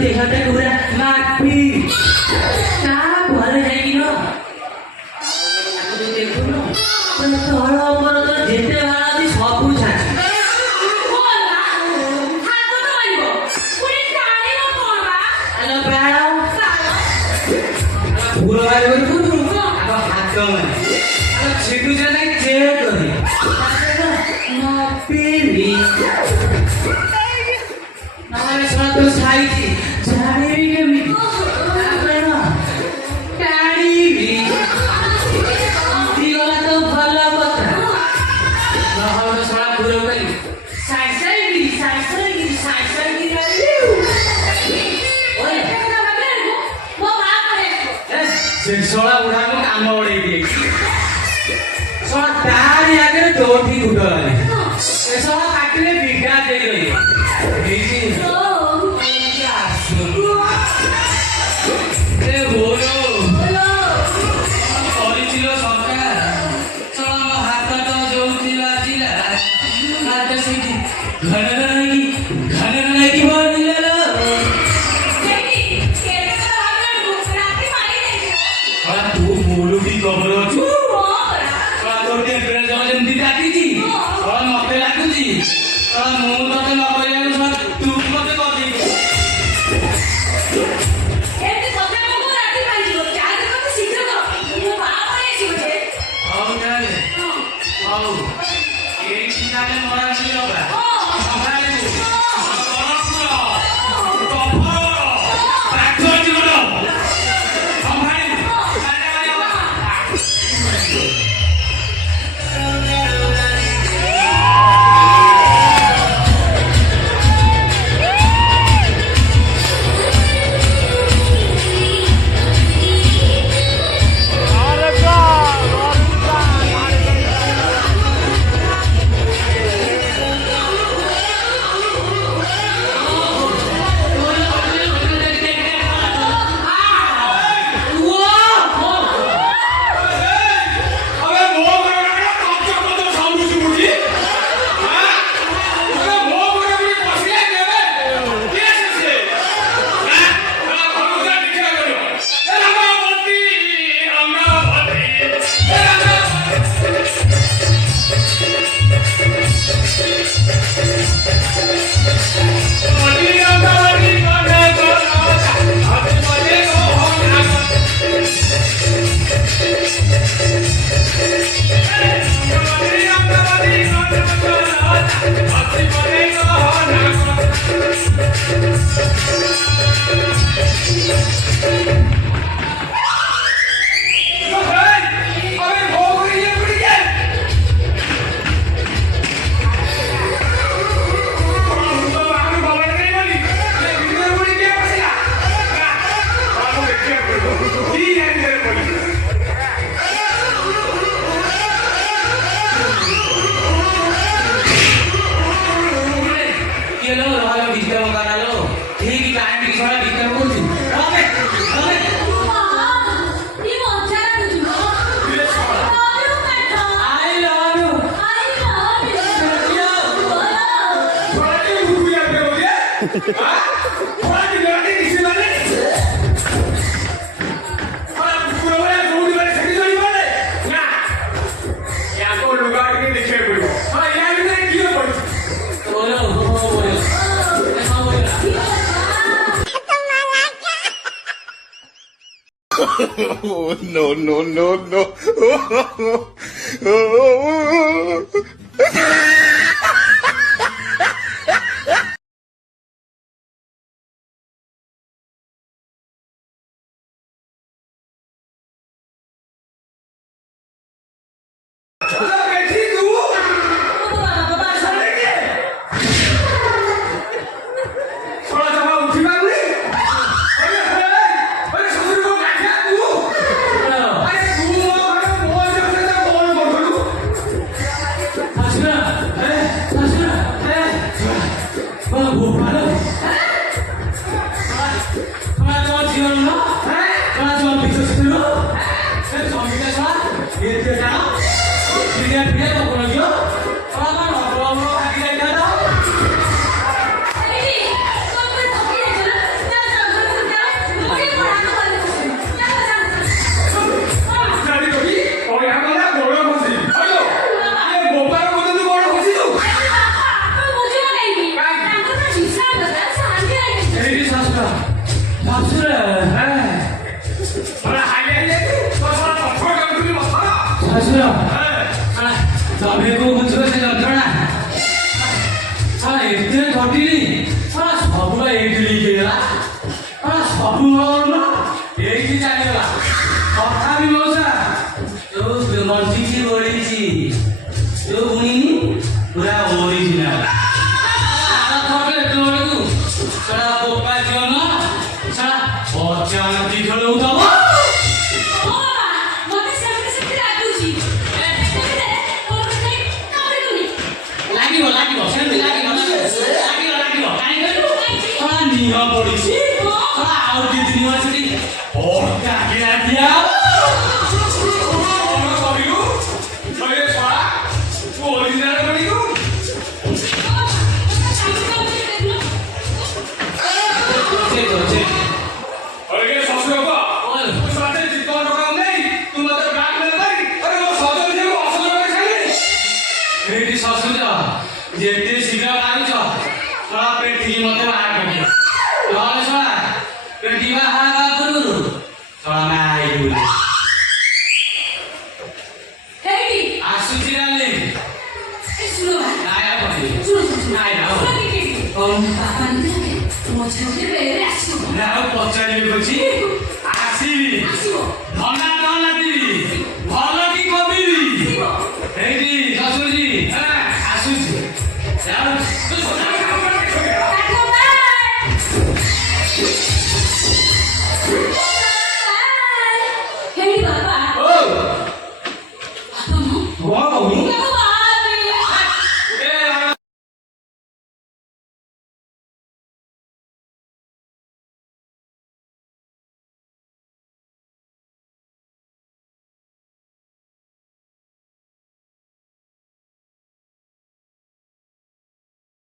देखते पूरा माफी ता भल जाइकिन देखु न तोर ऊपर तो जेते वाला दी सब छाची बोला हाथ तो मारिबो पुरी काणी न कोनबा हेलो बेड़ा पूरा बारे को तू अब हाथ में अब छिटू जाने चेक करी माफी हमारे साथ तो साइजी जाने भी के मी आपने ना टाड़ी भी दिवाला तो भला बता ना हमारे साथ पूरा करी साइसाई की ओए क्या बात है वो बात करे से सोला उड़ा को काम ओड़े दिए सोला तारी आगे दोठी उड़ा ले सोला काटले बिगा दे गई Oh, no, no, no, no. ସବୁ ହଉନ ଏଇଠି ଚାଲିଗଲା ତଥାପି ମଉସା ଯୋଉ ମଞ୍ଜିଛି ଓଳିଛି ଯୋଉ ବୁଣିନି ପୁରା ଓରିଜିନାଲ ଏତେବେଳକୁ ସେଟା ବୋପା ଝିଅ ନୁହଁ ସେଟା ପଚାନତି ଖେଳଉଥିବ ଲାଗିବ ଲାଗିବ ସେମିତି ଲାଗିବ କାହିଁକି କହିଲୁ ନିହ ପଡିଛି ଆଉ ଦି ତିନି ମାସ ସେଠି ଅଟା କିଣା ଦିଆ କଣ କରିବୁ ଶହେ ଶଳା ତୁ ଓରିଜିନାଲ କରିବୁ ଯେତେ ଶୀଘ୍ର ପାରୁଛ ଶଳା ପେଣ୍ଠିକି ମତେ ବାହା କରିଛ ନହେଲେ ଶଳା ପେଣ୍ଠି ବାହା ହେବା ପୂର୍ବରୁ ଶଳା ମା ହେଇଯିବୁ ଆସୁଛି ଡାଲି ଆଉ ପଚାରିବି ଅଛି ଆସିବି ଧନା ନ ଲାଗିବି ଭଲ କି କବିବି ହେଇଟି ଆସୁଛି